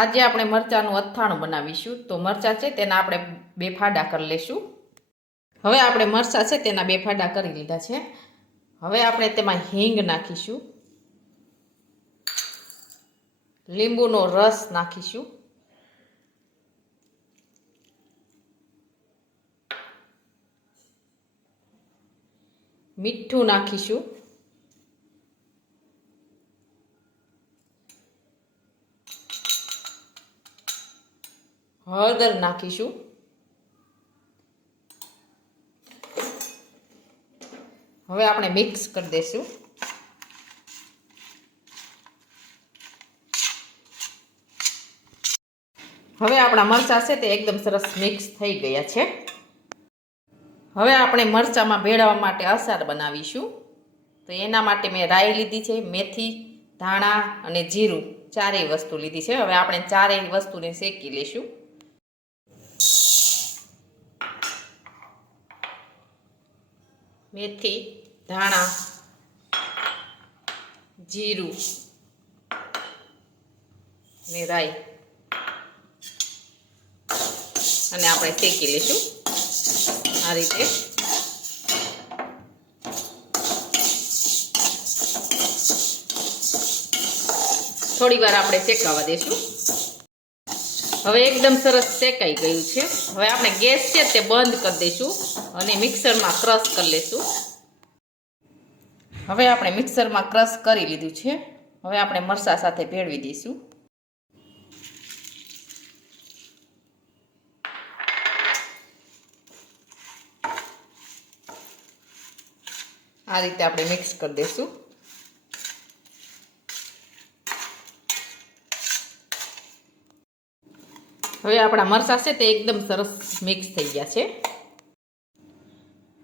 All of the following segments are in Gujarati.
આજે આપણે મરચાંનું અથાણું બનાવીશું. તો મરચાં છે તેના આપણે 2 ફાડા કરી લેશું. હવે આપણે મરચાં છે તેના 2 ફાડા કરી લીધા છે. હવે આપણે તેમાં હિંગ નાખીશું, લીંબુનો રસ નાખીશું, મીઠું નાખીશું, હળદર નાખીશું, હવે આપણે મિક્સ કરી દઈશું. હવે આપણા મરચાં છે તે એકદમ સરસ મિક્સ થઈ ગયા છે. હવે આપણે મરચાંમાં ભેળવવા માટે આચાર બનાવીશું. તો એના માટે મેં રાઈ લીધી છે, મેથી, ધાણા અને જીરું ચારેય વસ્તુ લીધી છે. હવે આપણે ચારેય વસ્તુને શેકી લઈશું. મેથી, ધાણા, જીરું અને રાઈ અને આપણે શેકી લઈશું આ રીતે. થોડી વાર આપણે શેકાવા દઈશું. હવે એકદમ સરસ શેકાઈ ગયું છે. હવે આપણે ગેસ છે તે બંધ કરી દઈશું અને મિક્સરમાં ક્રશ કરી લઈશું. હવે આપણે મિક્સરમાં ક્રશ કરી લીધું છે. હવે આપણે મરચાં સાથે ભેળવી દઈશું. આ રીતે આપણે મિક્સ કરી દઈશું. હવે આપણા મરચાં છે તે એકદમ સરસ મિક્સ થઈ ગયા છે.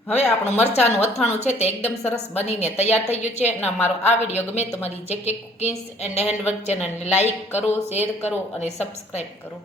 હવે આપણું મરચાંનું અથાણું છે તે એકદમ સરસ બનીને તૈયાર થઈ ગયું છે. અને મારો આ વિડીયો ગમે તો મારી જેકે કુકિંગ્સ એન્ડ હેન્ડવર્ક ચેનલને લાઇક કરો, શેર કરો અને સબસ્ક્રાઈબ કરો.